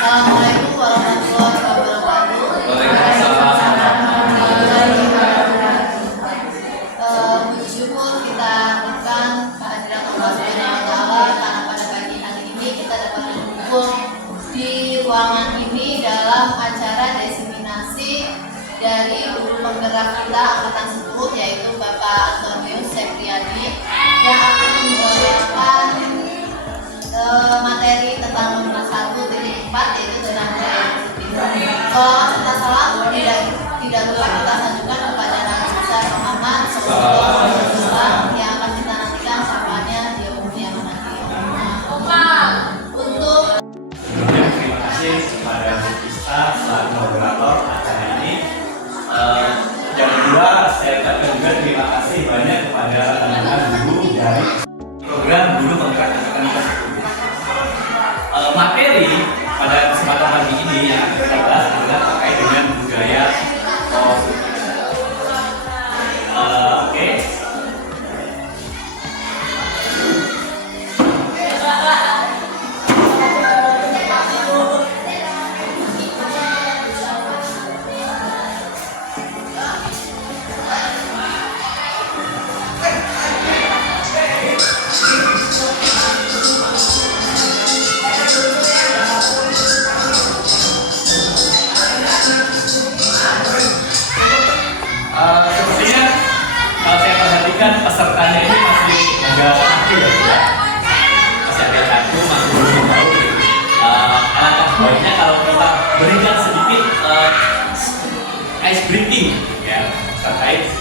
Assalamualaikum warahmatullahi wabarakatuh. Waalaikumsalam. Puji syukur kita lakukan kehadiran Allah Subhanahu wa Ta'ala karena pada pagi hari ini kita dapat berkumpul di ruangan ini dalam acara diseminasi dari guru penggerak kita angkatan 10 yaitu Bapak Antonius Septriadi yang akan membawakan materi tentang 1.4 yaitu tentang budaya positif. Salawat serta salam tidak lupa kita sajukan kepada Nabi besar Muhammad SAW yang akan kita nantikan sapanya di umur yang nanti. Untuk terima kasih kepada Bu Kista selaku moderator acara ini. Yang kedua, saya ucapkan juga terima kasih banyak kepada teman-teman guru dari program Guru Penggerak Angkatan 10. Materi pada kesempatan pagi ini yang akan kita bahas adalah terkait dengan budaya positif. Oke. Sepertinya kalau saya perhatikan pesertanya ini masih agak kaku ya, masih agak kaku, masih belum tahu. Alangkah baiknya kalau kita berikan sedikit ice breaking ya terkait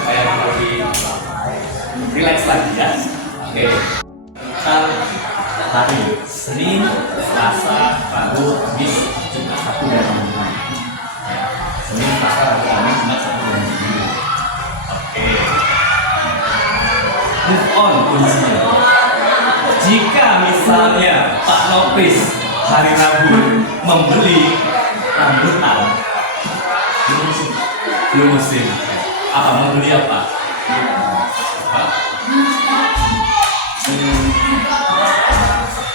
supaya kita lebih relax lagi ya. Oke. Hari Senin, Selasa, Rabu, Kamis, Jumat, Sabtu dan Minggu. Senin, Selasa, Rabu, Kamis, Jumat, Sabtu dan Minggu. Oke. Move on kuncinya. Jika misalnya Pak Nopris hari Rabu membeli rambutan, belum musim. Apa membeli apa?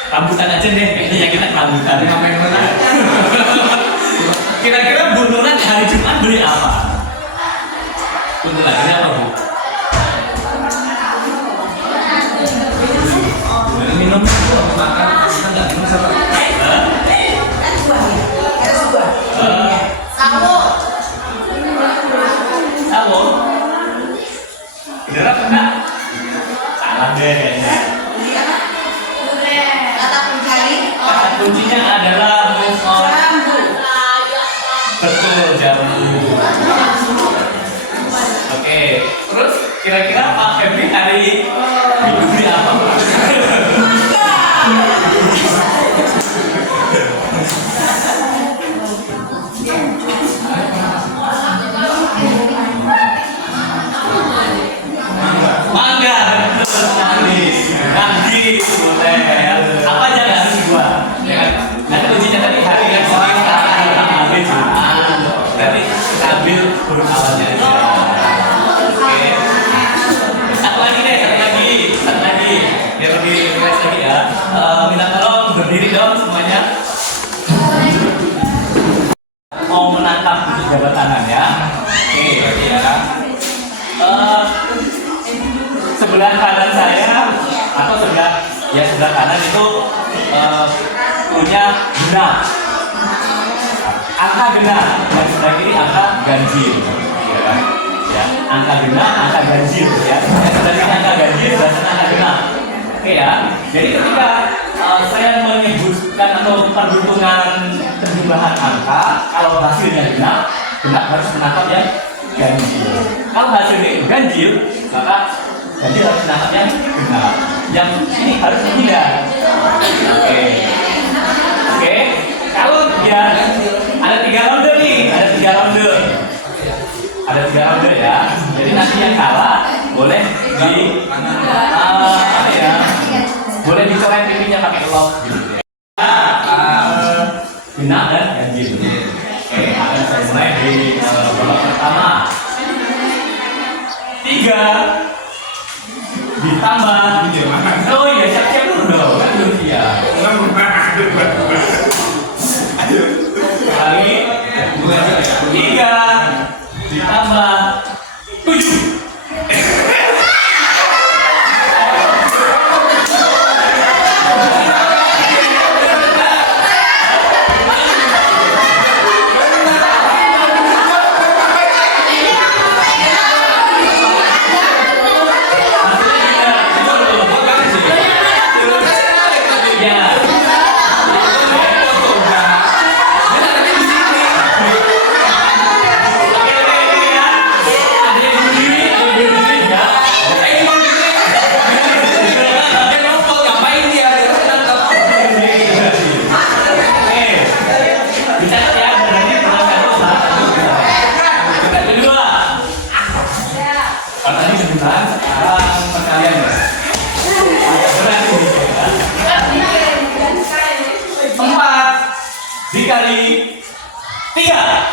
Rambutan aja deh, kayaknya ya kita rambutan. Kira-kira Bu Nuran hari Jumat beli apa? Bu Nuran beli apa Bu? Minum itu makan kita nggak minum sama. Sawo. Beneran enggak? Salah deh kayaknya. Kata kuncinya adalah move on. Betul, jamu. Oke, terus kira-kira Pak Febri hari Minggu beli apa? Mangga, nanti boleh. Apa aja nggak harus dua? Nanti kuncinya tadi hari yang Senin, Selasa, Rabu, Kamis, Jumat. Berarti kita ambil huruf awalnya aja. Oke. Satu lagi deh, satu lagi. Biar lebih relax lagi ya. Minta tolong berdiri dong semuanya. Mau menangkap jabat tangan ya. Oke, ya. Sebelah kanan saya atau sebelah kanan itu punya genap, angka genap, dan sebelah kiri angka ganjil, ya, angka genap, angka ganjil, ya, sebelah kiri angka ganjil, sebelah sana angka genap, oke ya. Jadi ketika saya menyebutkan atau perhitungan penjumlahan angka, kalau hasilnya genap harus menangkap yang ganjil. Kalau hasilnya itu ganjil, maka ganjil harus menangkap yang genap. Yang ini harus tidak. Oke. Kalau dia ada 3 ronde nih, ada 3 ronde ya. Jadi nanti yang kalah boleh boleh dicoret pipinya pakai lock gitu ya. Genap dan ganjil. Oke, akan saya mulai di babak pertama. 3 ditambah. Oh iya, siap-siap dulu dong. Kan belum siap. kali 3 ditambah 7. Dikali 3.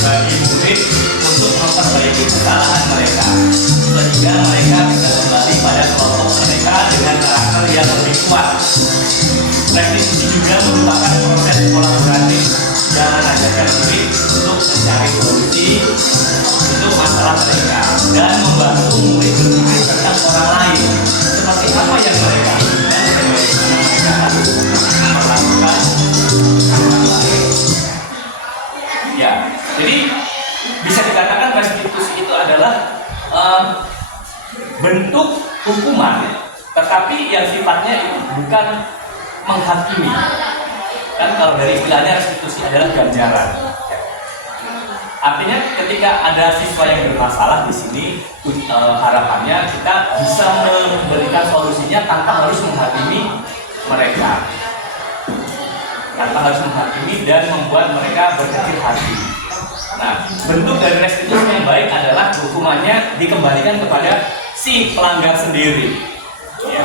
Bagi murid untuk memperbaiki kesalahan mereka sehingga mereka bisa kembali pada kelompok mereka dengan karakter yang lebih kuat. Restitusi juga merupakan proses kolaboratif yang mengajarkan murid untuk mencari solusi untuk masalah mereka dan membantu murid berpikir tentang orang lain seperti apa yang mereka inginkan dan bagaimana mereka harus melakukan orang lain. Ya, jadi bisa dikatakan restitusi itu adalah bentuk hukuman, tetapi yang sifatnya itu bukan menghakimi. Kan kalau dari istilahnya restitusi adalah ganjaran. Artinya ketika ada siswa yang bermasalah di sini, harapannya kita bisa memberikan solusinya tanpa harus menghakimi mereka. Tanpa harus menghakimi dan membuat mereka berkecil hati. Nah, bentuk dari restitusi yang baik adalah hukumannya dikembalikan kepada si pelanggar sendiri. Ya,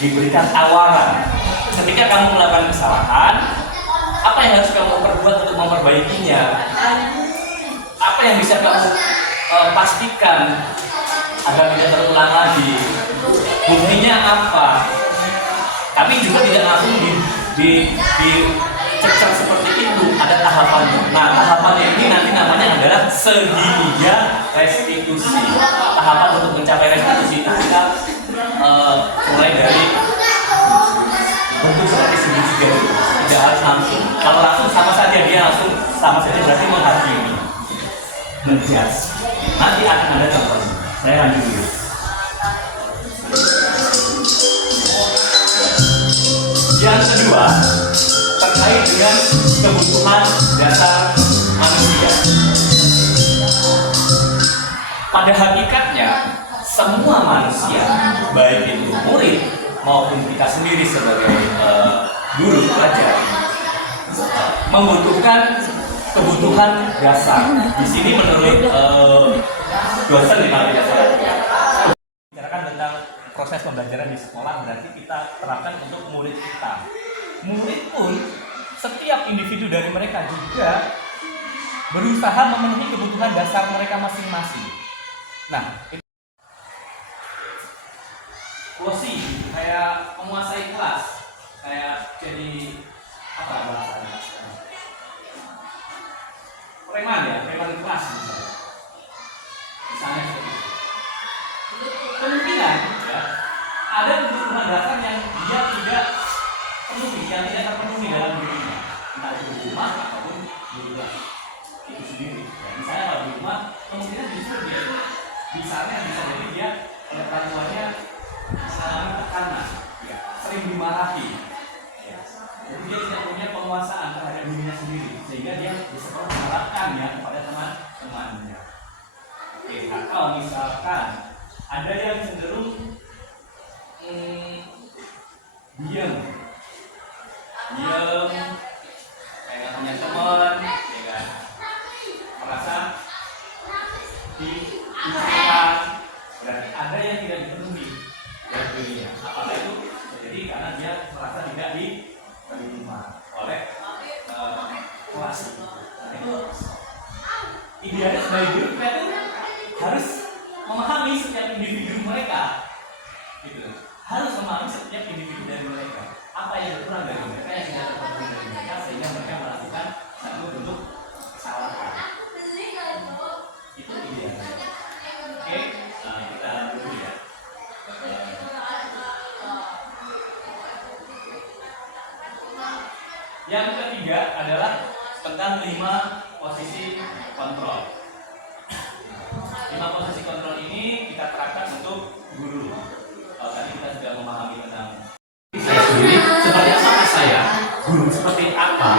diberikan tawaran. Ketika kamu melakukan kesalahan, apa yang harus kamu perbuat untuk memperbaikinya? Apa yang bisa kamu pastikan agar tidak terulang lagi? Buktinya apa? Tapi juga tidak langsung dicecah seperti itu, ada tahapannya. Nah, tahapannya ini nanti namanya adalah segitiga restitusi. Tahapan untuk mencapai restitusi itu kita mulai dari bentuk seperti segitiga itu. Tidak harus langsung. Kalau langsung sama saja dia langsung sama saja berarti menghakimi, menjudge. Nanti akan ada contohnya. Saya lanjut dulu. Yang kedua, terkait dengan kebutuhan dasar manusia. Pada hakikatnya, semua manusia, baik itu murid maupun kita sendiri sebagai guru pelajar, membutuhkan kebutuhan dasar. Di sini menurut dosen kalau tidak salah, bicarakan tentang proses pembelajaran di sekolah, berarti kita terapkan untuk murid kita. Murid pun, setiap individu dari mereka juga berusaha memenuhi kebutuhan dasar mereka masing-masing. Nah, klosi, kayak menguasai kelas, kayak jadi apa bahasanya? Preman ya, preman kelas misalnya. Misalnya seperti itu. Kemungkinan ya, ada kebutuhan dasar yang dia tidak penuhi, yang tidak terpenuhi dalam dirinya, entah itu di rumah ataupun di luar itu sendiri. Ya, misalnya kalau di rumah, kemungkinan justru dia Misalnya bisa jadi dia oleh orang tuanya mengalami tekanan, ya, sering dimarahi, ya. Jadi dia tidak punya penguasaan terhadap dirinya sendiri, sehingga dia bisa menerapkannya kepada teman-temannya. Oke, atau misalkan ada yang cenderung diam, kayak nggak punya teman, ya kan? Merasa diciptakan, berarti ada yang tidak dipenuhi dari dirinya. Apakah itu terjadi karena dia merasa tidak diterima oleh kelas. Nah, itu idealnya sebagai guru kita itu harus memahami setiap individu mereka, gitu. Harus memahami setiap individu dari mereka, apa yang kurang dari mereka, yang tidak terpenuhi dari mereka, sehingga mereka melakukan satu bentuk kesalahan. Itu idealnya. Oke, nah kita lanjut dulu ya. Yang ketiga adalah tentang 5 posisi kontrol. 5 posisi kontrol ini kita terapkan untuk guru. Kalau tadi kita sudah memahami tentang saya sendiri, seperti apa saya, guru seperti apa.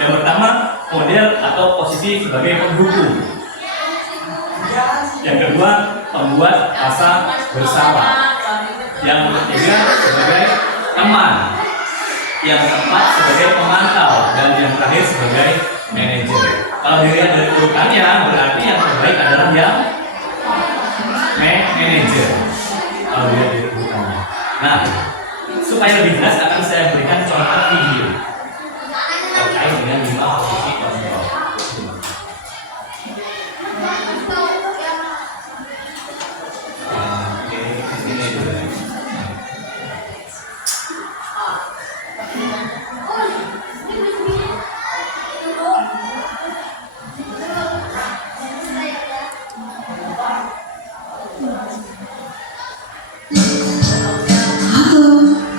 Yang pertama, model atau posisi sebagai penghubung. Yang kedua, pembuat rasa bersalah. Yang ketiga, sebagai teman. Yang keempat, sebagai pemantau. Dan yang terakhir, sebagai manajer. Kalau dilihat dari urutannya, berarti yang terbaik adalah yang manajer. Kalau dilihat dari urutannya. Nah, supaya lebih jelas akan saya berikan contoh video terkait dengan 5 posisi kontrol.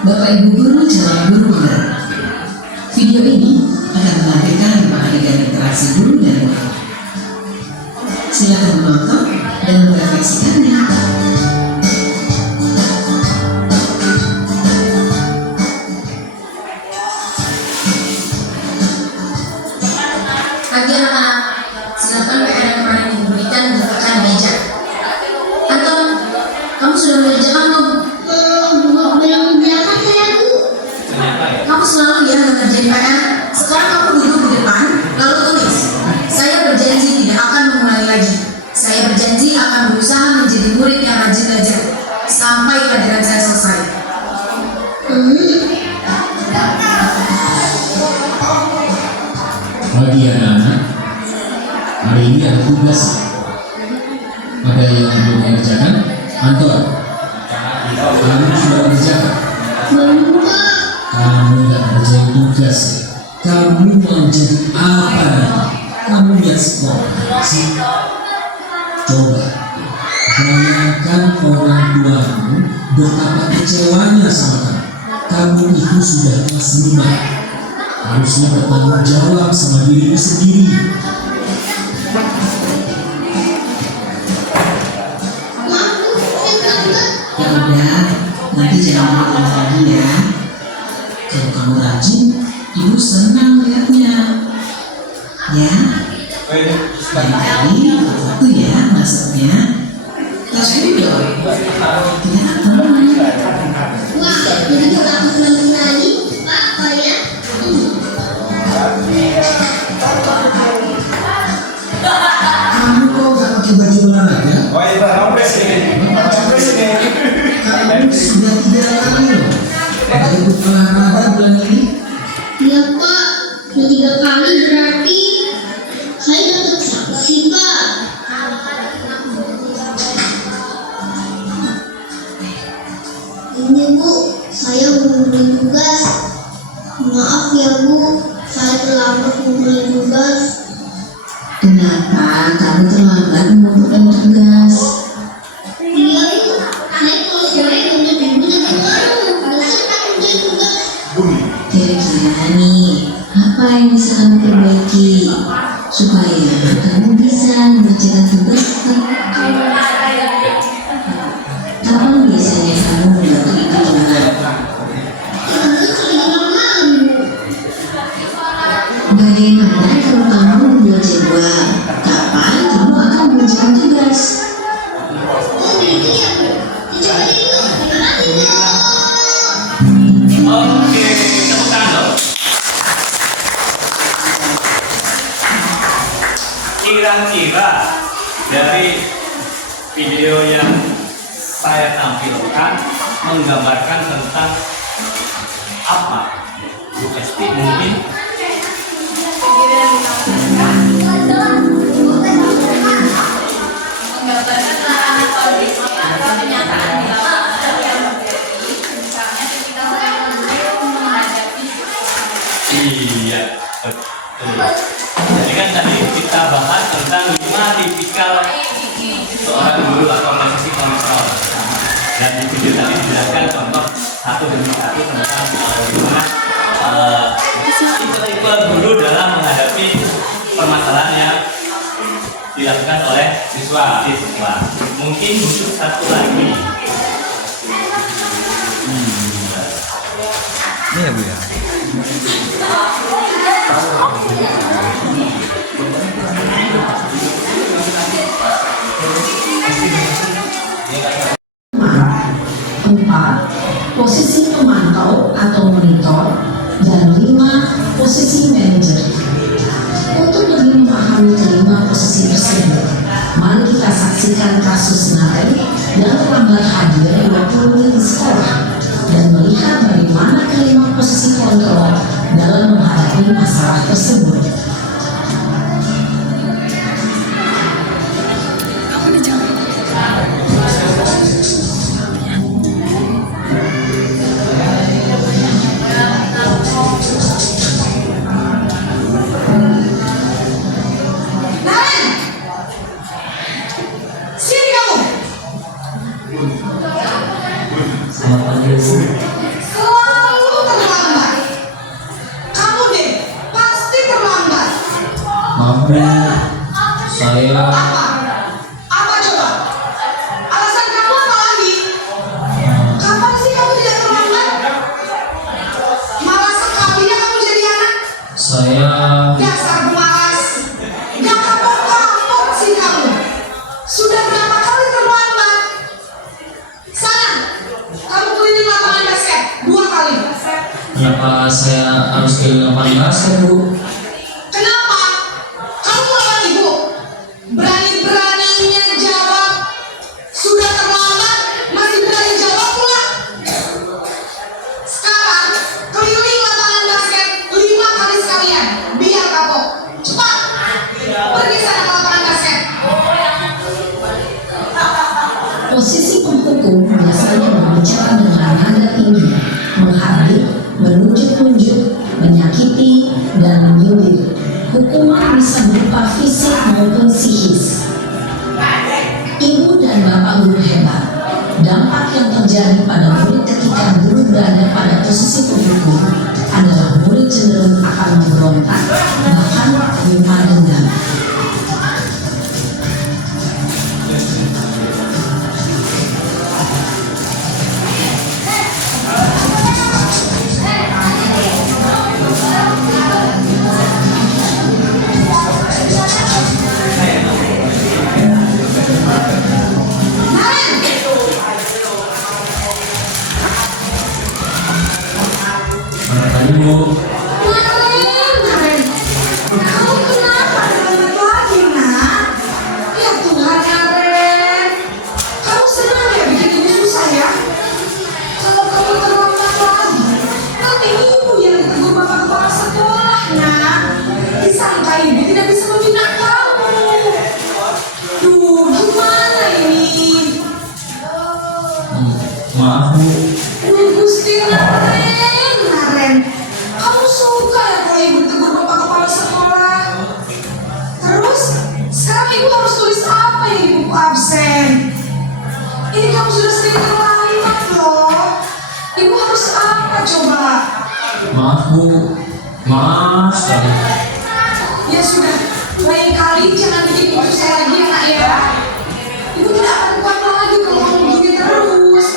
Bapak Ibu guru calon guru muda. Video ini akan menampilkan 5 adegan interaksi guru dan murid. Silakan menonton dan merefleksikannya. Pagi anak-anak, silakan PR yang kemarin diberikan diletakkan di meja. Anton, kamu sudah mengerjakan belum? Kamu selalu ya mengerjain PR. Sekarang kamu duduk di depan, lalu tulis. Saya berjanji tidak akan mengulangi lagi. Saya berjanji akan berusaha menjadi murid yang rajin belajar sampai pelajaran saya selesai. Bagi anak-anak, hari ini ada tugas. Ada yang belum mengerjakan? Anton, kamu sudah mengerjakan? Kamu nggak kerjain tugas. Kamu mau jadi apa nanti? Kamu lihat sekolah sih. Coba bayangkan orang tuamu betapa kecewanya sama kamu. Kamu itu sudah kelas 5. Harusnya bertanggung jawab sama dirimu sendiri. Ya udah, nanti jangan lupa lagi ya. Kalau kamu rajin, ibu senang lihatnya. Ya, lain kali waktu ya masuknya. Tas dulu dong. Ya, teman. Wah, jadi kalau aku pulang lagi, apa ya? Kamu kok gak pakai baju olahraga? Oh iya, hampir sini. Kamu sudah 3 kali loh. Gak ikut olahraga bulan ini? Ya Pak, sudah 3 kali berarti saya dapat sanksi Pak. Ini Bu, saya ngumpulin tugas. Maaf ya Bu, saya terlambat ngumpulin tugas. Kenapa kamu terlambat mengumpulkan tugas? Iya Bu, saya kalau sore ngumpulin tugas nanti malu. Dosen tak ngumpulin tugas. Kira-kira nih, apa yang bisa kamu perbaiki supaya kamu bisa mengerjakan tugas tepat? kira-kira dari video yang saya tampilkan menggambarkan tentang apa? Bu Esti mungkin menggambarkan tentang kondisi atau kenyataan di lapangan yang terjadi, misalnya ketika seorang guru menghadapi iya betul. Jadi kan tadi kita bahas tentang 5 tipikal seorang guru atau posisi kontrol. Dan di video tadi dijelaskan contoh satu demi satu tentang bagaimana tipe-tipe guru dalam menghadapi permasalahan yang dilakukan oleh siswa. Mungkin butuh satu lagi. Ini ya Bu ya. Empat, posisi pemantau atau monitor, dan 5, posisi manajer. Untuk lebih memahami kelima posisi tersebut, mari kita saksikan kasus Naren yang terlambat hadir 20 menit di sekolah dan melihat bagaimana kelima posisi kontrol dalam menghadapi masalah tersebut. Selamat pagi Bu. Selalu terlambat. Kamu deh, pasti terlambat. Maaf Bu, saya Apa? Apa coba? Alasan kamu apa lagi? Kapan sih kamu tidak terlambat? Malas sekali ya kamu jadi anak. saya Dasar pemalas. Gak kapok-kapok sih kamu. Sudah berapa kali terlambat? Sana, kamu keliling lapangan basket 2 kali. kenapa saya harus keliling lapangan basket Bu? Kenapa? Kamu melawan ibu. Berani-beraninya jawab. Sudah terlambat, masih berani jawab pula. Sekarang, keliling lapangan basket 5 kali sekalian. Biar kapok. Cepat. Pergi sana ke lapangan basket. Posisi penghukum biasanya berbicara dengan nada tinggi, menghardik, menunjuk-nunjuk, menyakiti, dan menyindir. Hukuman bisa berupa fisik maupun psikis. Ibu dan bapak guru hebat. Dampak yang terjadi pada murid ketika guru berada pada posisi penghukum adalah murid cenderung akan memberontak, bahkan menyimpan dendam. Selamat pagi Bu. Naren, kamu kenapa terlambat lagi, nak? Ya Tuhan, Naren. Kamu senang ya bikin ibu susah ya? Kalau kamu terlambat lagi, nanti ibu yang ditegur bapak kepala sekolah, nak. Disangka ibu tidak bisa membina kamu. Duh, gimana ini? Maaf Bu, Duh, Gusti Naren, kamu suka ya kalau ibu tegur bapak kepala sekolah? Terus, sekarang ibu harus tulis apa yang ibu absen? Ini kamu sudah sering terlambat loh. Ibu harus apa coba? maaf Bu, maaf sekali. Ya sudah, lain kali jangan bikin ibu saya lagi ya nak ya. Ibu tidak akan kuat lagi kalau kamu begini terus.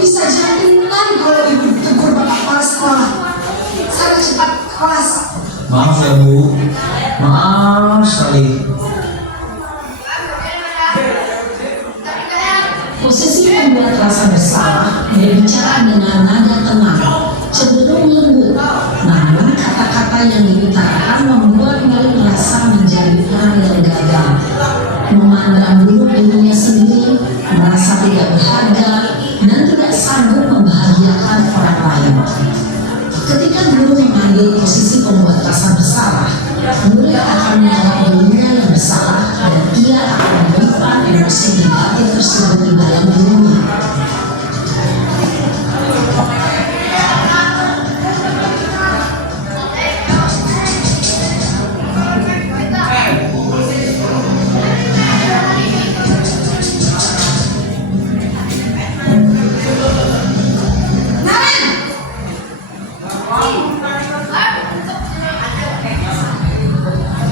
Bisa jangan kalau ibu tegur bapak kepala sekolah. Saya cepat ke kelas. Maaf ya Bu, maaf sekali. Posisi membuat rasa bersalah berbicara dengan nada tenang, cenderung lembut. Namun kata-kata yang diutarakan membuat murid merasa menjadi orang yang gagal. memandang dirinya sendiri, merasa tidak berharga, dan tidak sanggup membahagiakan orang lain. Ketika guru mengambil posisi pembuat rasa bersalah, murid akan menganggap dirinya yang bersalah dan ia akan menyimpan emosi negatif tersebut di dalam dirinya.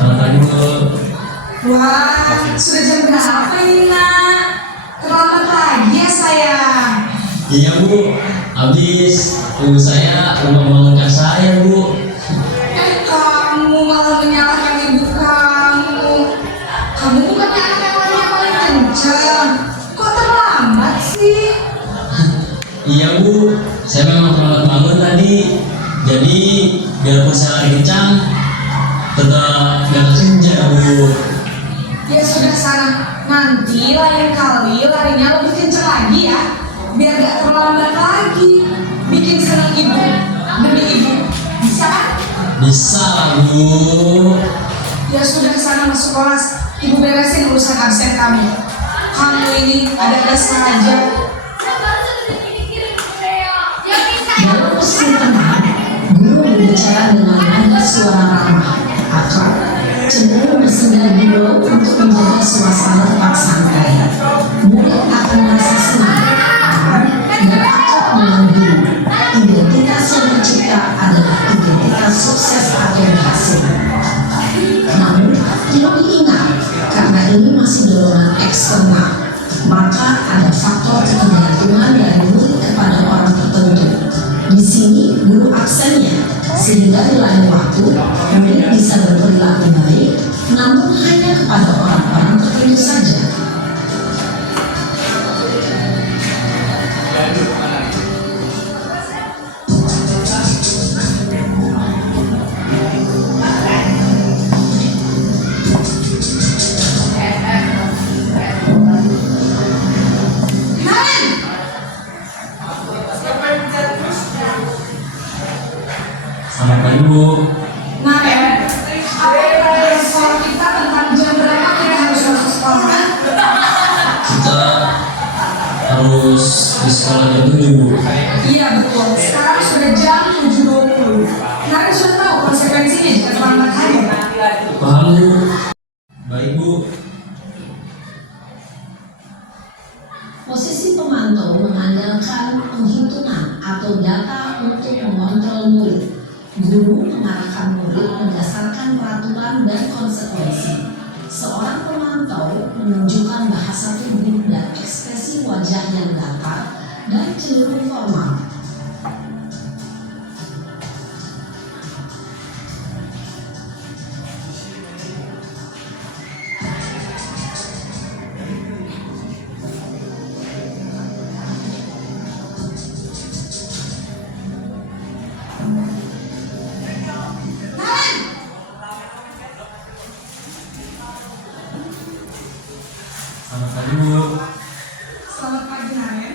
Selamat pagi Bu. Wah, sudah jam berapa ini nak? Terlambat lagi ya sayang. Iya Bu, habis ibu saya membangunkan saya Bu. Kamu malah menyalahkan ibu kamu. Kamu bukannya anak yang paling kencang. Kok terlambat sih? Iya Bu, saya memang terlambat bangun tadi. Jadi biarpun saya lari kencang, tetap jangan senja Bu. Ya sudah sana, nanti lain kali larinya lebih kencang lagi ya. Biar gak terlambat lagi. Bikin senang ibu demi ibu. Bisa kan? Bisa lah Bu. Ya sudah sana masuk kelas. Ibu beresin urusan absen kami. Kamu ini ada sengaja. Dalam posisi tenang, guru berbicara dengan nada suara ramah, akrab, cenderung bersenda gurau untuk menjaga suasana tetap santai. Murid akan merasa senang, aman, dan akrab dengan guru. Identitas yang tercipta adalah identitas sukses atau berhasil. Namun, perlu diingat, karena ini masih dorongan eksternal, maka ada faktor ketergantungan dari murid kepada orang tertentu. Di sini guru absennya, sehingga di lain waktu murid bisa berperilaku baik, namun hanya kepada orang-orang tertentu saja. Selamat pagi Bu. Nah ya, apa yang sekolah kita tentang jam berapa kita harus masuk sekolah? Kita harus di sekolah jam 7 Bu. Iya betul, sekarang sudah jam 7.20. Kalian sudah tahu konsekuensinya jika terlambat hari. Paham Bu? Baik Bu. Posisi pemantau mengandalkan penghitungan atau data untuk mengontrol murid. Guru mengarahkan murid berdasarkan peraturan dan konsekuensi. Seorang pemantau menunjukkan bahasa tubuh dan ekspresi wajah yang datar dan cenderung formal. Selamat pagi Bu. Selamat pagi Naren.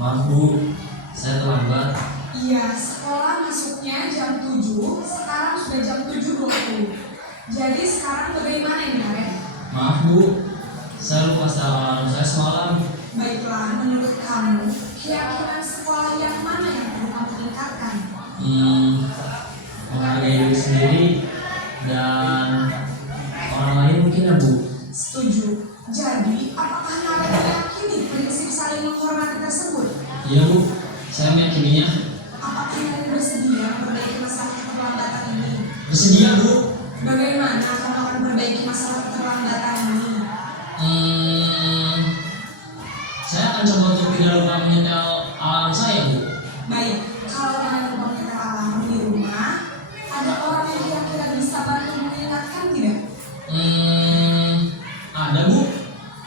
Maaf Bu, saya terlambat. Iya, sekolah masuknya jam 7, sekarang sudah jam 7.20. Jadi sekarang bagaimana ini Naren? Maaf Bu, saya lupa alarm saya semalam. Baiklah, menurut kamu, keyakinan sekolah yang mana yang perlu kamu tingkatkan? Menghargai diri sendiri dan orang lain mungkin ya Bu. Setuju. Jadi, apakah Naren meyakini prinsip saling menghormati tersebut? Iya Bu, saya meyakininya. Apakah Naren bersedia memperbaiki masalah keterlambatan ini? Bersedia Bu. Bagaimana kamu akan memperbaiki masalah keterlambatan ini? Saya akan coba untuk tidak lupa menyetel alarm saya Bu. Baik, kalau Naren lupa menyetel alarm di rumah, ada orang yang kira-kira bisa bantu mengingatkan tidak? Ada Bu,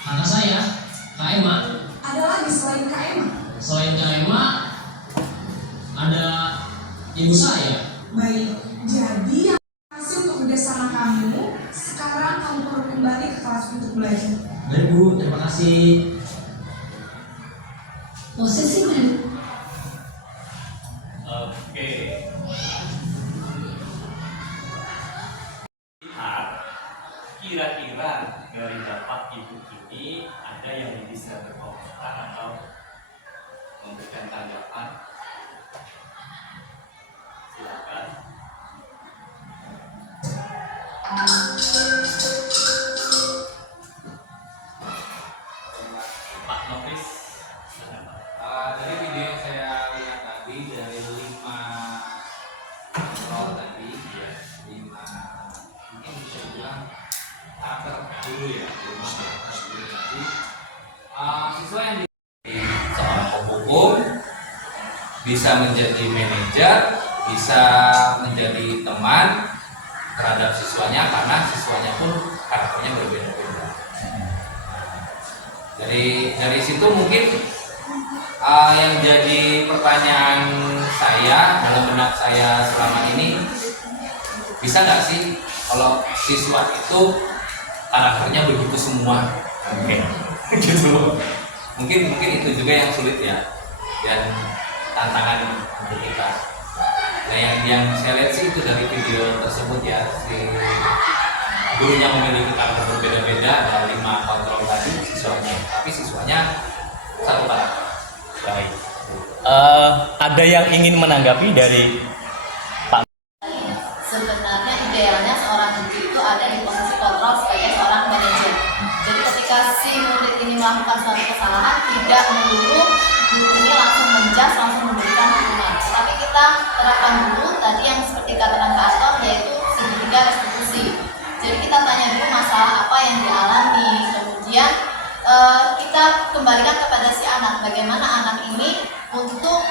kakak saya, Kak Emma. Ada lagi selain Kak Emma? Selain Kak Emma, ada ibu saya. Baik, jadi yang kasih untuk kerjasama kamu, sekarang kamu perlu kembali ke kelas untuk belajar. Posesif. Oke. Lihat, kira-kira dari bapak ibu ini ada yang bisa berkomentar atau memberikan tanggapan? Silakan. Pak Nofris. Dari video yang saya lihat tadi dari 5 role tadi, ya 5 mungkin bisa bilang karakter dulu ya, 5 karakter dulu tadi. Siswa yang di seorang pemhukum bisa menjadi manajer, bisa menjadi teman terhadap siswanya karena siswanya pun karakternya berbeda-beda. Dari situ mungkin yang jadi pertanyaan saya dalam benak saya selama ini, bisa nggak sih kalau siswa itu karakternya begitu semua? Oke. Gitu. Mungkin itu juga yang sulit ya, dan tantangan untuk kita. Nah yang saya lihat sih itu dari video tersebut ya, si gurunya memiliki karakter berbeda-beda, ada 5 kontrol tadi siswanya, tapi siswanya satu karakter. Baik. Ada yang ingin menanggapi dari Pak? Sebenarnya idealnya seorang guru itu ada di posisi kontrol sebagai seorang manajer. Jadi ketika si murid ini melakukan suatu kesalahan, tidak melulu guru ini langsung menjas, langsung memberikan hukuman. Tapi kita terapkan dulu tadi yang seperti katakan Kak Ator, yaitu segitiga restitusi. Jadi kita tanya dulu masalah apa yang dialami, kemudian kita kembalikan kepada si anak, bagaimana anak ini untuk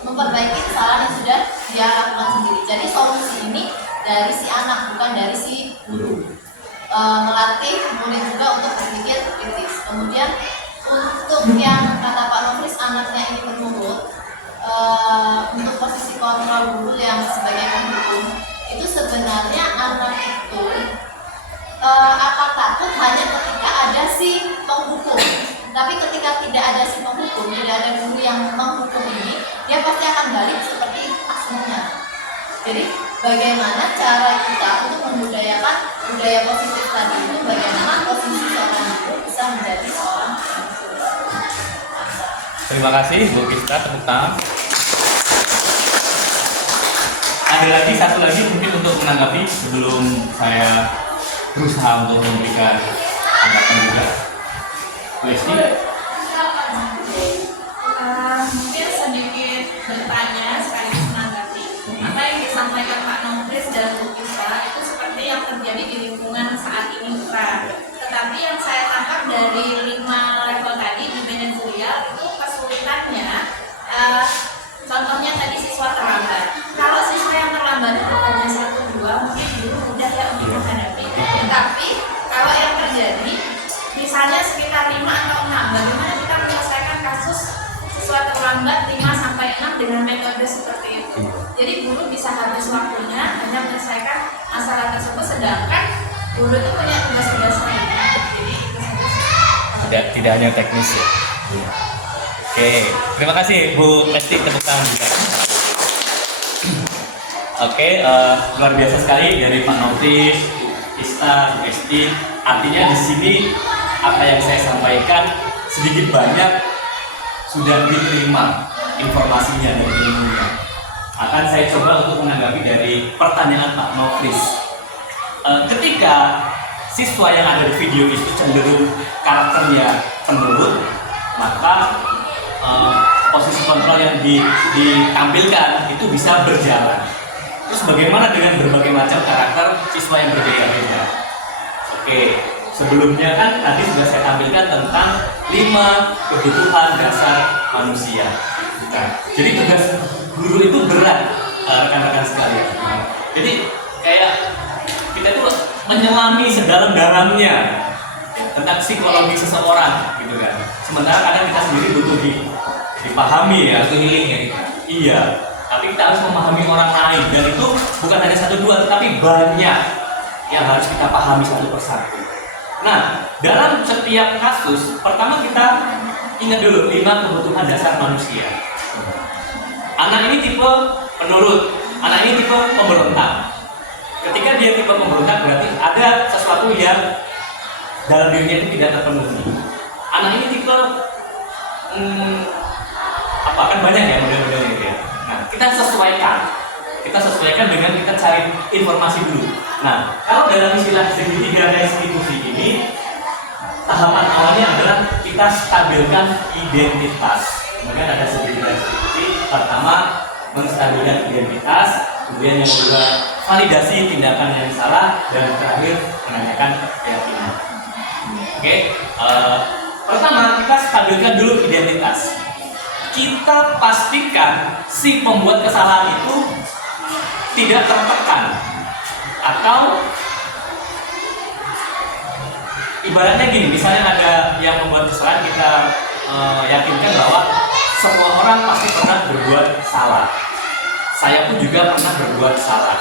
memperbaiki kesalahan yang sudah dia lakukan sendiri. Jadi solusi ini dari si anak, bukan dari si guru. Melatih murid juga untuk berpikir kritis. Kemudian untuk yang kata Pak Nofris, anaknya ini penurut, untuk posisi kontrol dulu yang sebagai penghukum, itu sebenarnya anak itu akan takut hanya ketika ada si penghukum. Tapi ketika tidak ada si penghukum, tidak ada guru yang menghukum ini, dia pasti akan balik seperti aslinya. Jadi bagaimana cara kita untuk membudayakan budaya positif tadi itu, bagaimana posisi seorang guru bisa menjadi seorang penghukum. Terima kasih Bu Kista, tepuk tangan. Ada lagi satu lagi mungkin untuk menanggapi sebelum saya berusaha untuk memberikan tanggapan juga. Bu Esti. Mungkin sedikit bertanya sekaligus menanggapi apa yang disampaikan Pak Nofris dan Bu Kista itu seperti yang terjadi di lingkungan saat ini Pak. Tetapi yang saya tangkap dari 5 level tadi di manajerial itu kesulitannya, contohnya tadi siswa terlambat. Kalau siswa yang terlambat itu hanya 1-2 mungkin dulu mudah ya untuk menghadapi. Tetapi kalau yang terjadi misalnya sekitar 5 atau 6, bagaimana kita menyelesaikan kasus siswa terlambat 5-6 dengan metode seperti itu. Jadi guru bisa habis waktunya hanya menyelesaikan masalah tersebut, sedangkan guru itu punya tugas-tugas lain. Jadi itu saja. Tidak hanya teknis ya. Oke, terima kasih Bu Esti, tepuk tangan juga. Oke, luar biasa sekali dari Pak Nofris, Kista, Bu Esti. Artinya di sini apa yang saya sampaikan sedikit banyak sudah diterima informasinya dan ilmunya. Akan saya coba untuk menanggapi dari pertanyaan Pak Nofris. Ketika siswa yang ada di video itu cenderung karakternya penurut, maka posisi kontrol yang ditampilkan itu bisa berjalan. Terus bagaimana dengan berbagai macam karakter siswa yang berbeda-beda? Oke, sebelumnya kan tadi sudah saya tampilkan tentang 5 kebutuhan dasar manusia. Jadi tugas guru itu berat, rekan-rekan sekalian. Jadi kayak kita itu menyelami sedalam-dalamnya tentang psikologi seseorang, gitu kan. Sementara kadang kita sendiri butuh dipahami ya, Itu healing ya kita. iya. Tapi kita harus memahami orang lain, dan itu bukan hanya 1-2, tetapi banyak yang harus kita pahami satu persatu. Nah, dalam setiap kasus, pertama kita Ingat dulu 5 kebutuhan dasar manusia. Anak ini tipe penurut, anak ini tipe pemberontak. Ketika dia tipe pemberontak berarti ada sesuatu yang dalam dirinya itu tidak terpenuhi. Anak ini tipe kan banyak ya model-modelnya gitu ya. Nah, kita sesuaikan dengan kita cari informasi dulu. Nah, kalau dalam istilah segitiga restitusi ini, tahapan awalnya adalah kita stabilkan identitas. Kemudian ada segitiga restitusi. Pertama, menstabilkan identitas. Kemudian yang kedua, validasi tindakan yang salah. Dan terakhir, menanyakan keyakinan. Oke, pertama kita stabilkan dulu identitas. Kita pastikan si pembuat kesalahan itu tidak tertekan, atau ibaratnya gini, misalnya ada yang membuat kesalahan, kita yakinkan bahwa semua orang pasti pernah berbuat salah. Saya pun juga pernah berbuat salah.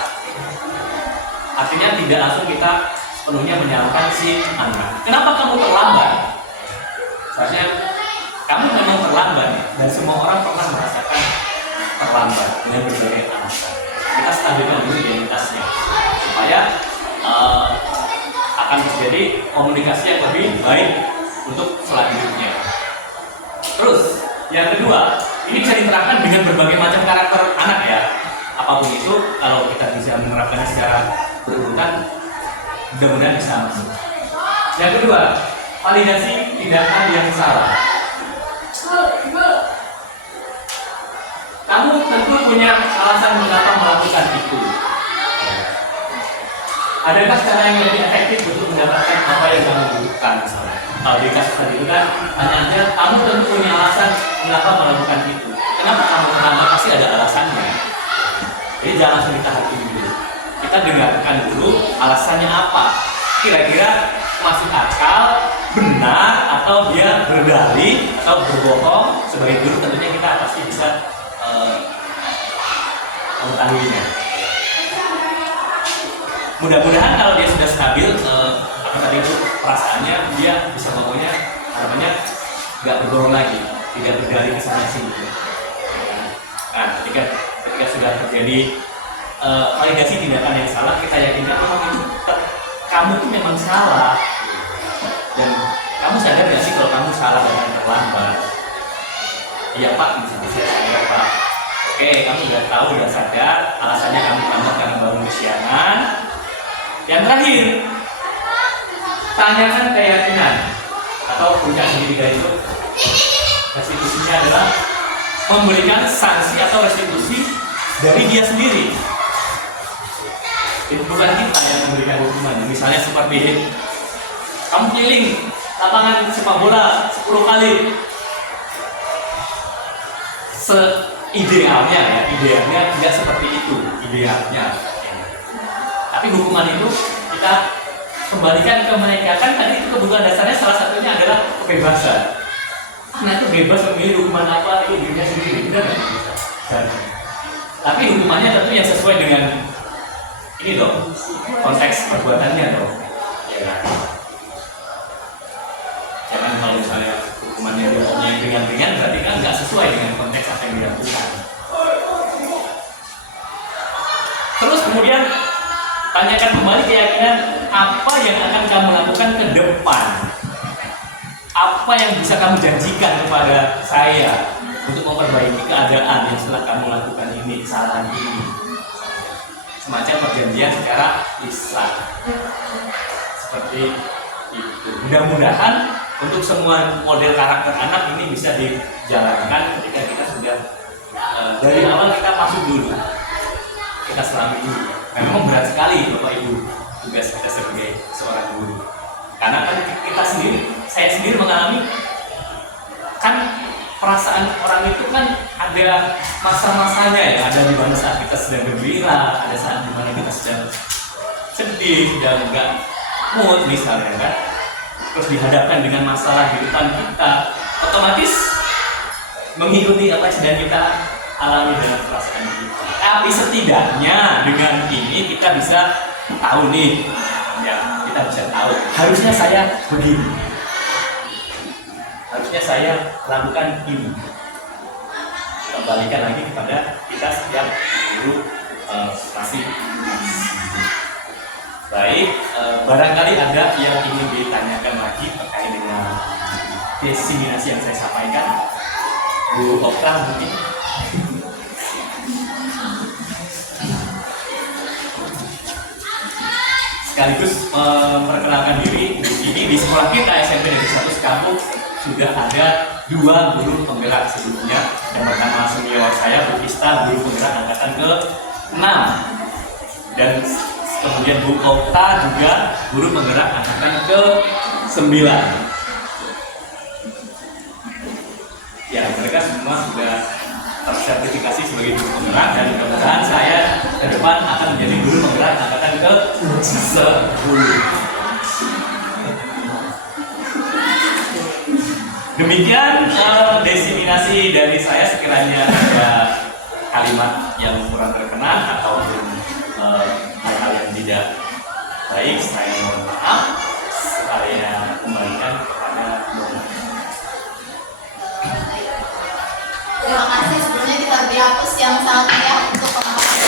Artinya tidak langsung kita sepenuhnya menyalahkan si anak. Kenapa kamu terlambat? Seharusnya kamu memang terlambat, dan semua orang pernah merasakan terlambat dengan berbagai alasan. Kita stabilkan dulu identitasnya supaya akan terjadi komunikasi yang lebih baik untuk selanjutnya. Terus yang kedua, ini bisa diterapkan dengan berbagai macam karakter anak ya. Apapun itu, kalau kita bisa menerapkannya secara berurutan, mudah-mudahan bisa masuk. Yang kedua, validasi tindakan yang salah. Kamu tentu punya alasan mengapa melakukan itu. Adakah cara yang lebih efektif untuk mendapatkan apa yang kamu butuhkan misalnya? Kalau di kasus tadi itu kan hanya aja kamu tentu punya alasan mengapa melakukan itu. Kenapa kamu terlambat? Pasti ada alasannya. Jadi jangan langsung kita hakimi dulu. Kita dengarkan dulu alasannya apa. Kira-kira masuk akal, benar, atau dia berdalih atau berbohong. Sebagai guru tentunya kita pasti bisa mengetahuinya. Mudah-mudahan kalau dia sudah stabil, tadi itu perasaannya, dia bisa ngomongnya, harapannya nggak berbohong lagi, tidak berdalih ke sana sini. Nah, ketika sudah terjadi validasi tindakan yang salah, kita yakinkan memang itu kamu itu memang salah, dan kamu sadar nggak sih kalau kamu salah dan terlambat? Iya Pak, misalnya saya Pak. Oke, kamu sudah tahu, sudah sadar, alasannya kamu terlambat karena baru kesiangan. Yang terakhir, tanyakan keyakinan atau puncak segitiga itu. Restitusinya adalah memberikan sanksi atau restitusi dari dia sendiri. Itu bukan kita yang memberikan hukuman. Misalnya seperti kamu keliling lapangan sepak bola 10 kali. Idealnya tidak seperti itu idealnya. Tapi hukuman itu kita kembalikan ke mereka. Kan tadi itu kebutuhan dasarnya salah satunya adalah kebebasan. Anak itu bebas memilih hukuman apa itu dirinya sendiri, tidak kan? Tapi hukumannya tentu yang sesuai dengan ini dong, konteks perbuatannya dong. Ya. Jangan kalau misalnya hukumannya yang ringan-ringan berarti kan nggak sesuai dengan konteks apa yang dilakukan. Terus kemudian tanyakan kembali keyakinan apa yang akan kamu lakukan ke depan. Apa yang bisa kamu janjikan kepada saya untuk memperbaiki keadaan yang setelah kamu lakukan ini, kesalahan ini. Semacam perjanjian secara lisan. Seperti itu. Mudah-mudahan untuk semua model karakter anak ini bisa dijalankan ketika kita sudah dari awal kita masuk dulu. Kita selami dulu. Memang berat sekali Bapak Ibu tugas kita sebagai seorang guru. Karena kan kita sendiri, saya sendiri mengalami kan perasaan orang itu kan ada masa-masanya ya, ada di mana saat kita sedang gembira, ada saat di mana kita sedang sedih, sedang enggak mood misalnya kan. Terus dihadapkan dengan masalah di depan kita, otomatis mengikuti apa yang sedang kita alami dengan perasaan kita. Tapi setidaknya dengan ini kita bisa tahu nih, ya kita bisa tahu harusnya saya begini. harusnya saya lakukan ini. Kembalikan lagi kepada kita setiap guru masing. Baik, barangkali ada yang ingin ditanyakan lagi terkait dengan diseminasi yang saya sampaikan. Bu Okta mungkin. Sekaligus memperkenalkan diri, ini di sekolah kita SMP Negeri 1 Sekampung sudah ada 2 guru penggerak sebelumnya. Yang pertama senior saya Bu Ista, guru penggerak angkatan ke-6, dan kemudian Bu Okta juga guru penggerak angkatan ke-9. Ya, mereka semua sudah tersertifikasi sebagai guru penggerak, dan mudah-mudahan saya ke depan akan menjadi guru penggerak angkatan ke-10. Demikian diseminasi dari saya. Sekiranya ada kalimat yang kurang berkenan ataupun hal-hal yang tidak baik, saya mohon maaf. Saya kembalikan kepada Terima kasih. Sebelumnya kita beri hapus yang sangat meriah untuk pemaparan.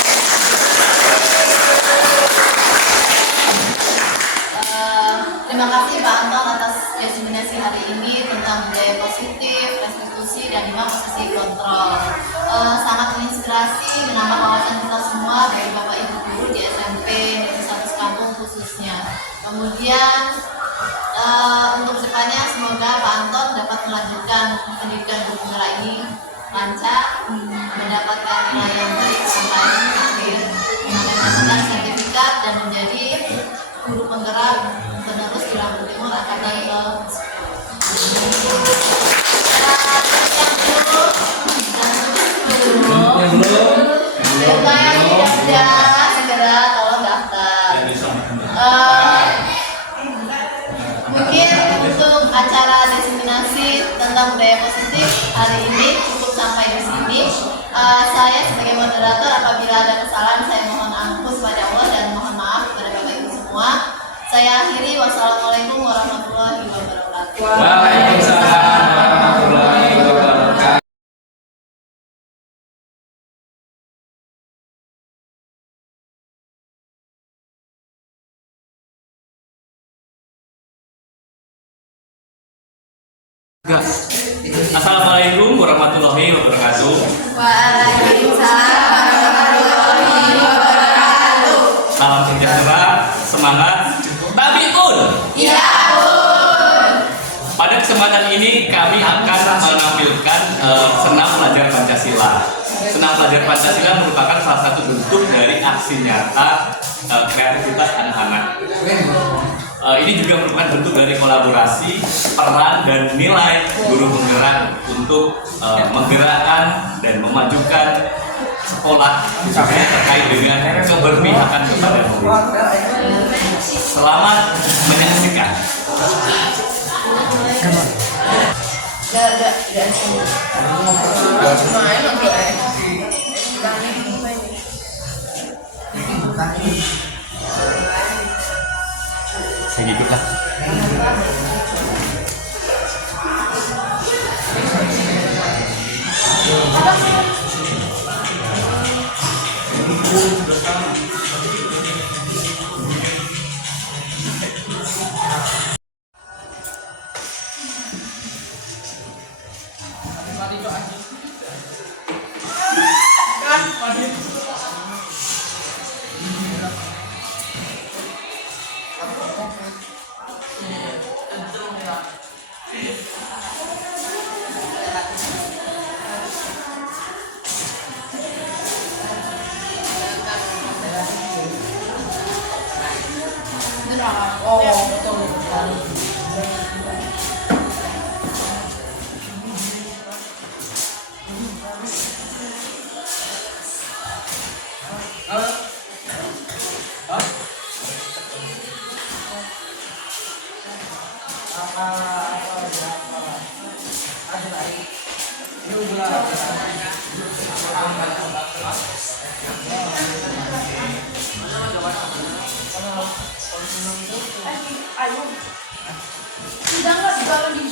Terima kasih Pak Anton atas diseminasi hari ini tentang budaya positif, restitusi, dan 5 posisi kontrol. Sangat menginspirasi, menambah wawasan kita semua dari Bapak Ibu guru di SMP Negeri 1 Sekampung khususnya. Kemudian untuk depannya semoga Pak Anton dapat melanjutkan pendidikan guru penggerak ini lancar, mendapatkan nilai yang baik sampai akhir, mendapatkan sertifikat dan menjadi guru penggerak penerus di Lampung Timur angkatan ke-10. Siapa yang tidak segera tolong daftar. Mungkin untuk acara diseminasi tentang budaya positif hari ini cukup sampai di sini. Saya sebagai moderator, apabila ada kesalahan saya mohon ampun kepada Allah dan mohon maaf kepada Bapak Ibu semua. Saya akhiri, wassalamualaikum warahmatullahi wabarakatuh. Waalaikumsalam warahmatullahi wabarakatuh. Assalamualaikum warahmatullahi wabarakatuh. Waalaikumsalam warahmatullahi wabarakatuh. Salam sejahtera, semangat, tapi pun. Iya pun. Pada kesempatan ini kami akan menampilkan senam pelajar Pancasila. Senam pelajar Pancasila merupakan salah satu bentuk dari aksi nyata kreativitas anak-anak. Ini juga merupakan bentuk dari kolaborasi, peran, dan nilai guru penggerak untuk menggerakkan dan memajukan sekolah, khususnya terkait dengan keberpihakan kepada murid. Selamat menyaksikan. Saya ikut lah. Sudah nggak di dalam di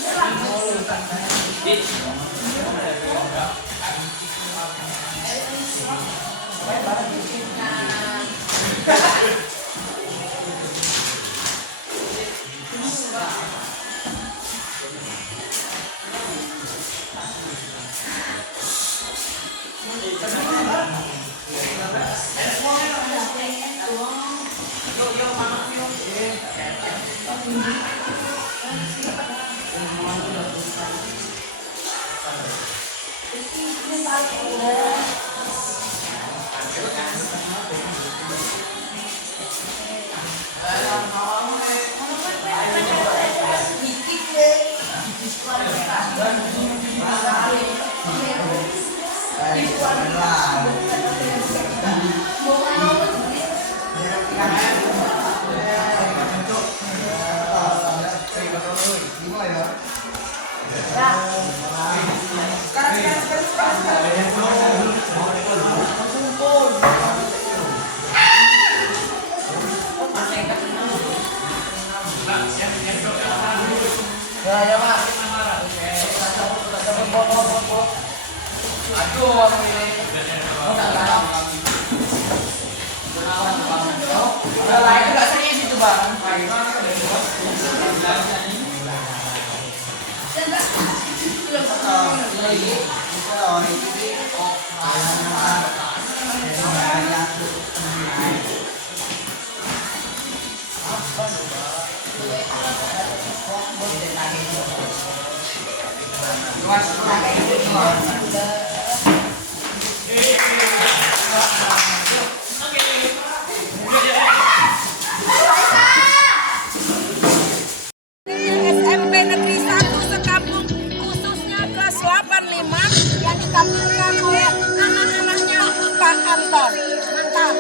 SMP Negeri 1 sekampung, khususnya kelas 85 yang ditampilkan oleh anak-anaknya Pak Anton. Mantap.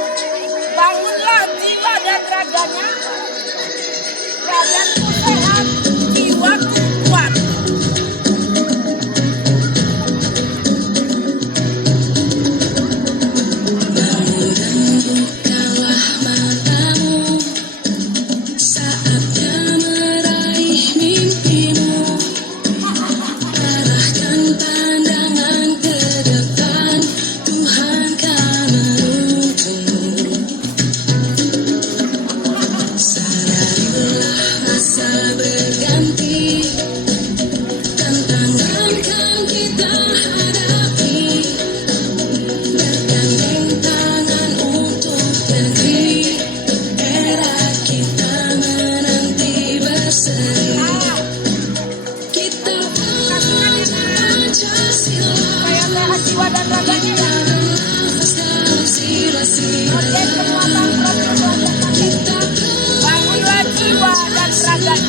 Bangunlah jiwa dan raganya, badanku sehat, jiwaku kuat. Bangunlah jiwa dan raganya. Bagus, laksanakan.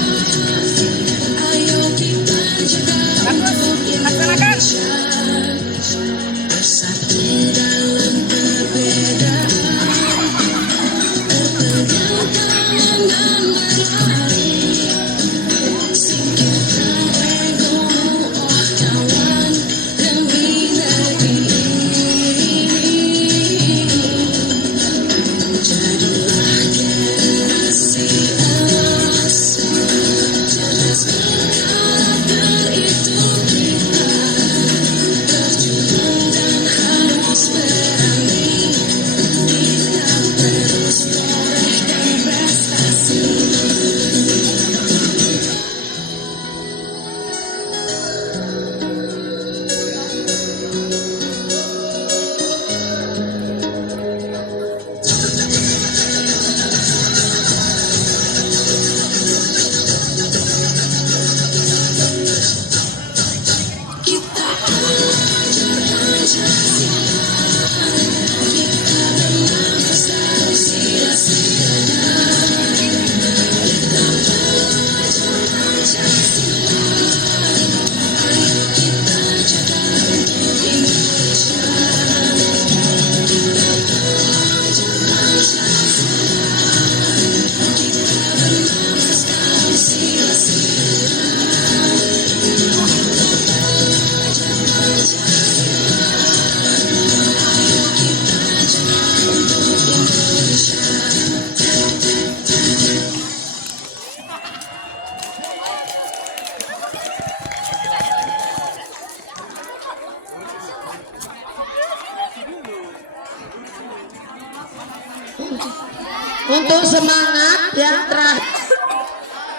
Untuk semangat yang terakhir,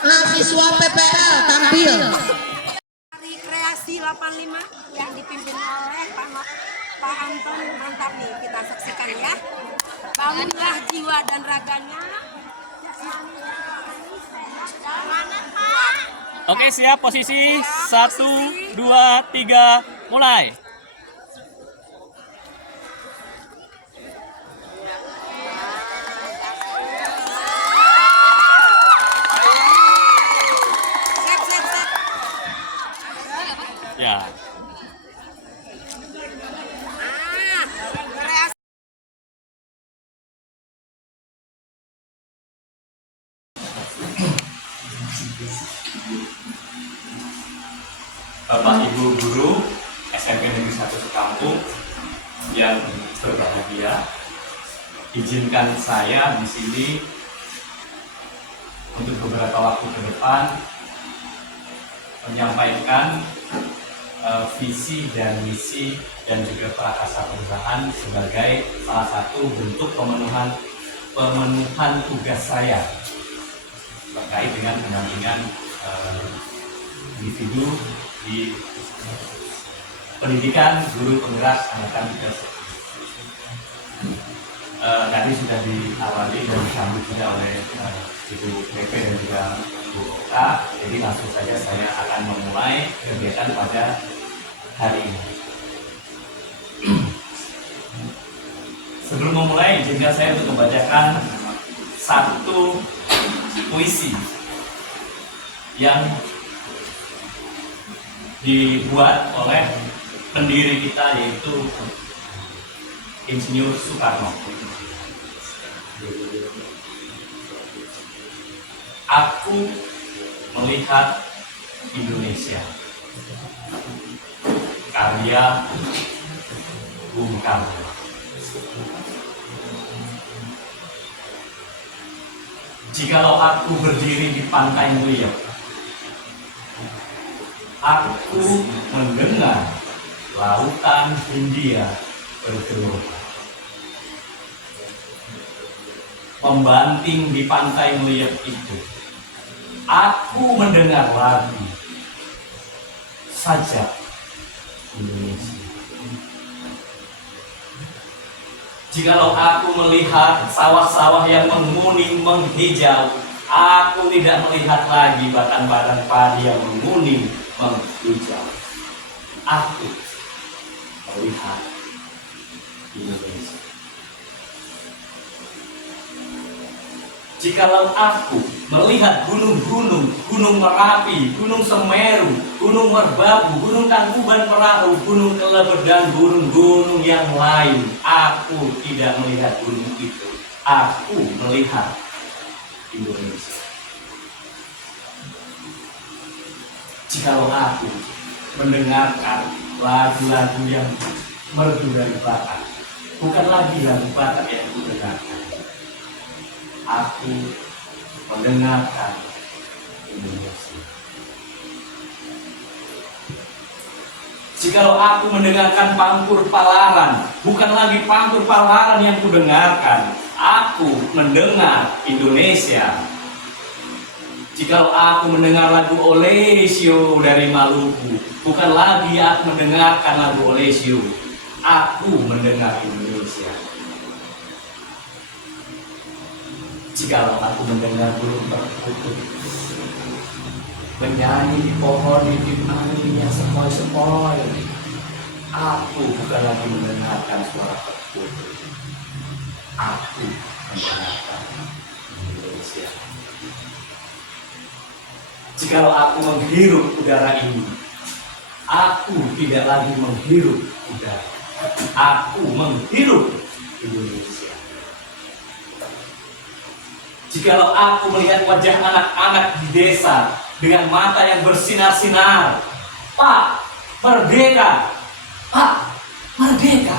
mahasiswa PPL tampil. Hari Kreasi 85 yang dipimpin oleh Pak Anton Antoni, kita saksikan ya. Bangunlah jiwa dan raganya. Oke, siap, posisi 1, 2, 3, mulai. Ya. Bapak Ibu guru SMP Negeri 1 Sekampung yang berbahagia, izinkan saya di sini untuk beberapa waktu ke depan menyampaikan visi dan misi dan juga prakarsa perusahaan sebagai salah satu bentuk pemenuhan tugas saya terkait dengan pendampingan individu di pendidikan guru penggerak angkatan 3. Tadi sudah diawali dan disambut juga oleh Ibu PP dan juga Bu Oka. Jadi langsung saja saya akan memulai kegiatan pada hari ini. Sebelum memulai, izinkan saya untuk membacakan satu puisi yang dibuat oleh pendiri kita, yaitu Insinyur Soekarno. Aku melihat Indonesia, karya Bung Karno. Jikalau aku berdiri di pantai Ngeliat, aku mendengar lautan Hindia bergelora. Membanting di pantai Ngeliat itu, aku mendengar lagu Sajak Indonesia. Jikalau aku melihat sawah-sawah yang menguning menghijau, aku tidak melihat lagi batang-batang padi yang menguning menghijau. Aku melihat Indonesia. Jikalau aku melihat gunung-gunung, Gunung Merapi, Gunung Semeru, Gunung Merbabu, Gunung Tangkuban Perahu, Gunung Kelebet, dan gunung-gunung yang lain, aku tidak melihat gunung itu. Aku melihat Indonesia. Jikalau aku mendengarkan lagu-lagu yang merdu dari Batak, bukan lagi lagu Batak yang aku dengarkan. Aku mendengarkan Indonesia. Jikalau aku mendengarkan Pangkur Palaran, bukan lagi Pangkur Palaran yang kudengarkan, aku mendengar Indonesia. Jikalau aku mendengar lagu Olesio dari Maluku, bukan lagi aku mendengarkan lagu Olesio, aku mendengar Indonesia. Jikalau aku mendengar burung perkutut menyanyi di pohon di angin yang sepoi-sepoi, aku bukan lagi mendengarkan suara perkutut, aku mendengarkan Indonesia. Jikalau aku menghirup udara ini, aku tidak lagi menghirup udara, aku menghirup Indonesia. Jikalau aku melihat wajah anak-anak di desa dengan mata yang bersinar-sinar, Pak, merdeka! Pak, merdeka!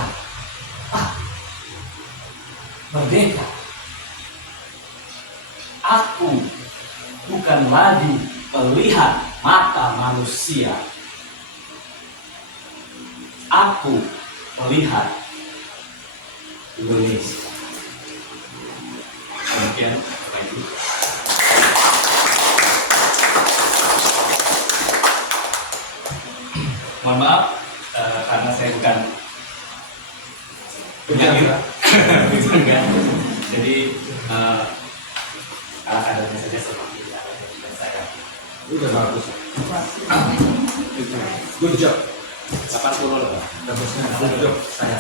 Pak, merdeka! Aku bukan lagi melihat mata manusia. Aku melihat Indonesia. Demikian, Bapak Ibu. Mohon maaf karena saya bukan penyanyi, jadi ala kadarnya saja seperti saya. Udah bagus. Good job. 80 loh. Good job. Saya.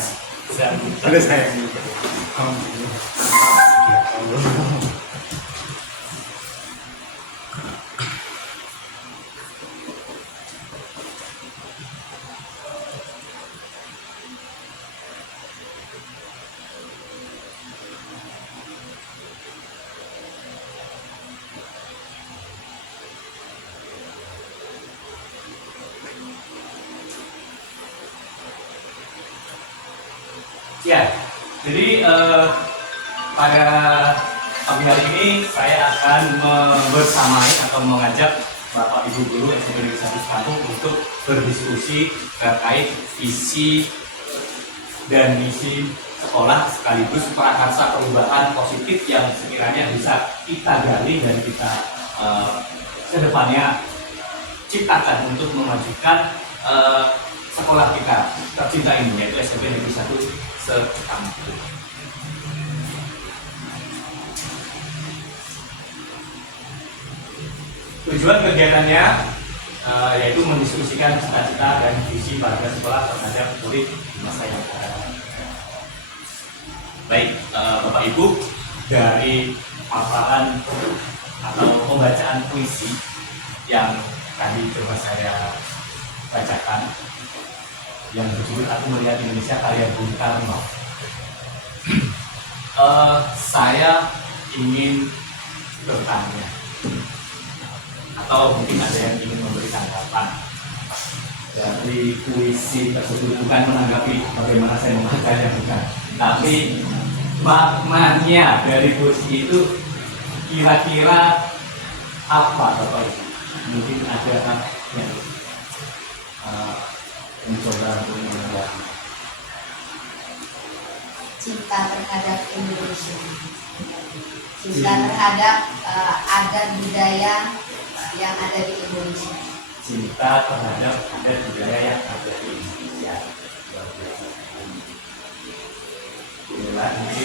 Sudah saya. Ya, jadi pada pagi hari ini saya akan bersamai atau mengajak Bapak Ibu Guru SMP Negeri 1 Kampung untuk berdiskusi terkait visi dan misi sekolah sekaligus prakarsa perubahan positif yang sekiranya bisa kita gali dan kita kedepannya ciptakan untuk memajukan sekolah kita tercinta ini, yaitu SMP Negeri 1 Sekampung. Tujuan kegiatannya yaitu mendiskusikan cita-cita dan visi pada sekolah terhadap murid di masa yang akan datang. Baik, Bapak Ibu, dari paparan atau pembacaan puisi yang tadi coba saya bacakan, yang berjudul Aku Melihat Indonesia karya Bung Karno. Saya ingin bertanya, atau mungkin ada yang ingin memberi tanggapan dari puisi tersebut, bukan menanggapi bagaimana saya membacanya, bukan, tapi maknanya dari puisi itu kira-kira apa, Bapak Ibu? Mungkin ada yang mencoba untuk menanggapi. Cinta terhadap Indonesia, cinta terhadap adat budaya yang ada di Indonesia. Cinta terhadap adat budaya yang ada di Indonesia.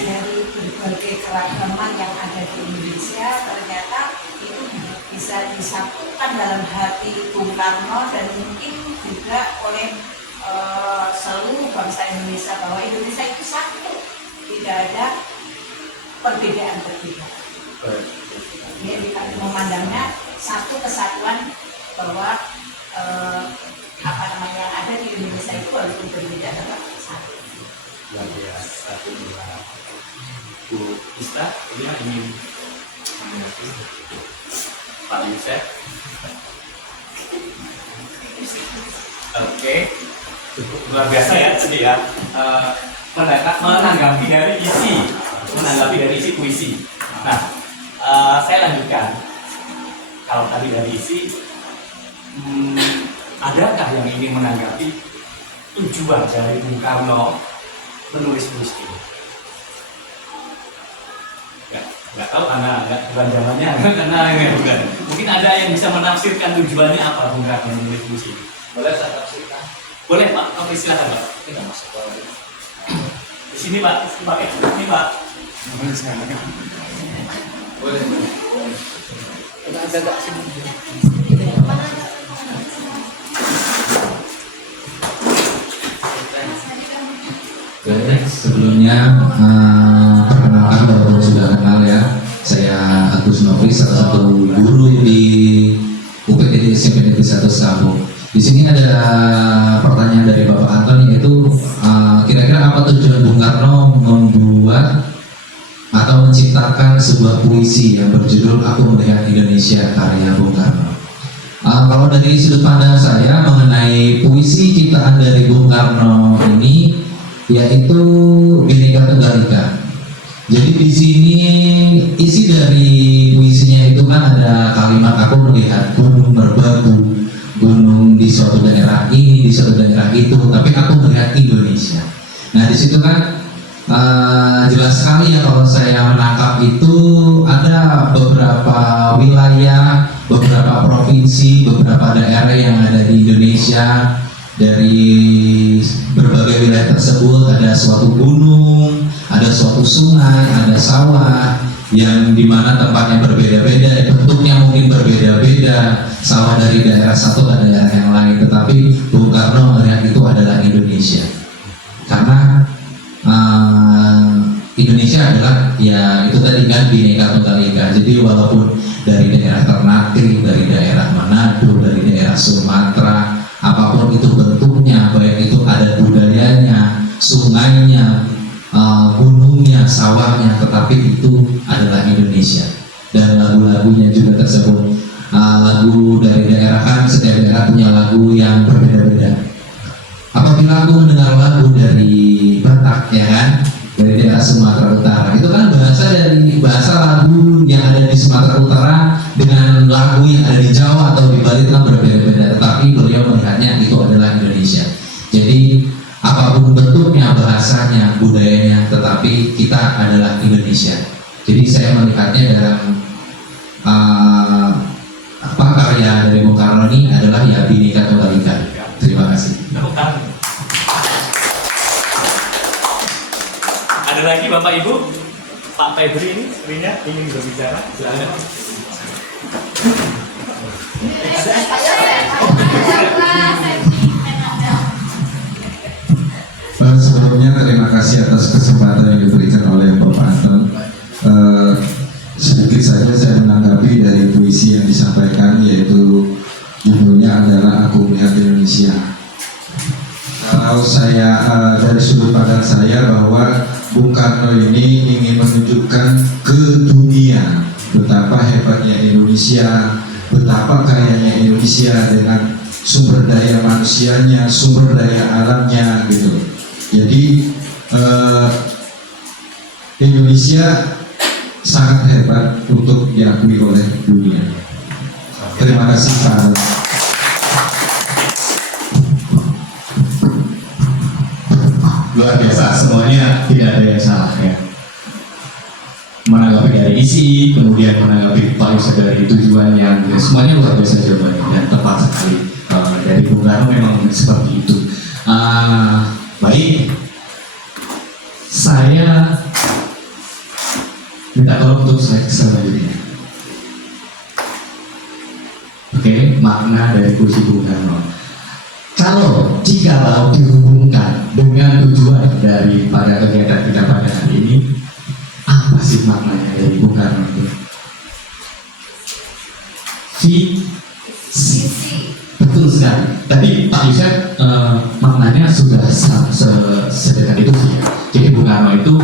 Dari berbagai keragaman yang ada di Indonesia, ternyata itu bisa disatukan dalam hati Bung Karno dan mungkin juga oleh seluruh bangsa Indonesia, bahwa Indonesia itu satu, tidak ada perbedaan-perbedaan. Dia memandangnya satu kesatuan, bahwa yang ada di Indonesia itu walaupun berbeda tetap satu. Luar biasa, Bu Ista, ini ingin mengerti Pak Yusef. Oke, cukup luar biasa ya tadi ya, menanggapi dari isi puisi. Nah, saya lanjutkan. Kalau tadi dari isi, adakah yang ingin menanggapi tujuan dari Bung Karno menulis puisi ini? Nggak tahu karena bukan zamannya, karena bukan. Mungkin ada yang bisa menafsirkan tujuannya apa Bung Karno menulis puisi ini? Boleh saya tafsirkan? Boleh Pak, oke silakan Pak. Kita masuk ke Di sini Pak, pakai ini Pak. boleh. Kita agak sini. Oke, sebelumnya perkenalkan, walaupun sudah kenal ya, saya Agus Nofri, salah satu guru di UPTD SMP Negeri 1 Sekampung. Di sini ada pertanyaan dari Bapak Anton, yaitu kira-kira apa tujuan Bung Karno membuat atau menciptakan sebuah puisi yang berjudul Aku Melihat Indonesia karya Bung Karno. Kalau dari sudut pandang saya mengenai puisi ciptaan dari Bung Karno ini, yaitu Bhinneka Tunggal Ika. Jadi di sini isi dari puisinya itu kan ada kalimat aku melihat gunung merbabu, gunung di suatu daerah ini, di suatu daerah itu, tapi aku melihat Indonesia. Nah di situ kan jelas sekali ya kalau saya menangkap itu ada beberapa wilayah, beberapa provinsi, beberapa daerah yang ada di Indonesia. Dari berbagai wilayah tersebut ada suatu gunung, ada suatu sungai, ada sawah yang dimana tempatnya berbeda-beda, bentuknya mungkin berbeda-beda, sawah dari daerah satu ke daerah yang lain, tetapi Bung Karno melihat itu adalah Indonesia karena Indonesia adalah ya itu tadi kan Bhinneka Tunggal Ika. Jadi walaupun dari daerah Ternate, dari daerah Manado, dari daerah Sumatera, apapun itu bentuknya, baik itu adat budayanya, sungainya, gunungnya, sawahnya, tetapi itu adalah Indonesia. Dan lagu-lagunya juga tersebut lagu dari daerah, kan setiap daerah punya lagu yang berbeda-beda. Apabila aku mendengar lagu dari Batak, ya kan, dari daerah Sumatera Utara, itu kan bahasa lagu yang ada di Sumatera Utara dengan lagu yang ada di Jawa atau di Bali itu kan berbeda-beda, tetapi beliau melihatnya itu adalah Indonesia. Jadi apapun bentuknya, bahasanya, budayanya, tetapi kita adalah Indonesia. Jadi saya melihatnya dalam karya dari Bung Karno ini adalah ya Bhinneka Tunggal Ika. Terima kasih. Ada lagi Bapak Ibu? Pak Febri ini sebenarnya ingin berbicara. Silakan. Sebelumnya terima kasih atas kesempatan yang diberikan oleh Bapak Anton. Sedikit saja saya menanggapi dari puisi yang disampaikan, yaitu judulnya adalah Aku Melihat Indonesia. Kalau saya dari sudut pandang saya bahwa Bung Karno ini ingin menunjukkan ke dunia betapa hebatnya Indonesia, betapa kayanya Indonesia dengan sumber daya manusianya, sumber daya alamnya gitu. Jadi Indonesia sangat hebat untuk diakui oleh dunia. Terima kasih Pak. Luar biasa, semuanya tidak ada yang salah ya. Menanggapi dari isi, kemudian menanggapi pariwisata dari tujuannya, semuanya luar biasa jawabannya dan tepat sekali. Dari Bung Karno memang seperti itu. Baik, saya minta tolong untuk slide selanjutnya. Oke, makna dari puisi Bung Karno. Jika dihubungkan dengan tujuan daripada kegiatan kita pada hari ini, apa sih maknanya dari Bung Karno itu? Visi. Betul sekali. Tadi Pak Yusef maknanya sudah sedekat itu sih. Jadi Bung Karno itu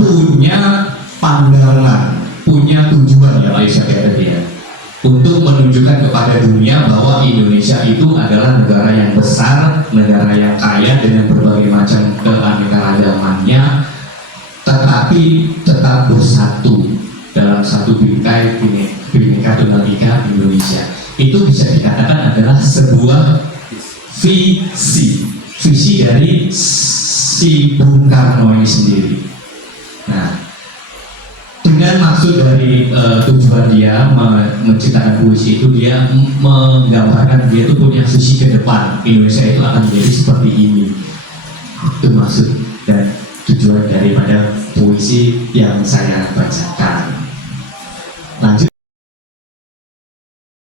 punya pandangan, punya tujuan ya Pak Yusef ya tadi ya, untuk menunjukkan kepada dunia bahwa Indonesia itu adalah negara yang besar, negara yang kaya dengan berbagai macam keanekaragamannya, tetapi tetap bersatu dalam satu bingkai Bhinneka Tunggal Ika Indonesia. Itu bisa dikatakan adalah sebuah visi dari si Bung Karno ini sendiri. Nah, dengan maksud dari tujuan dia menciptakan puisi itu, dia menggambarkan dia itu punya visi ke depan, Indonesia itu akan menjadi seperti ini. Itu maksud dan tujuan daripada puisi yang saya bacakan. Lanjut.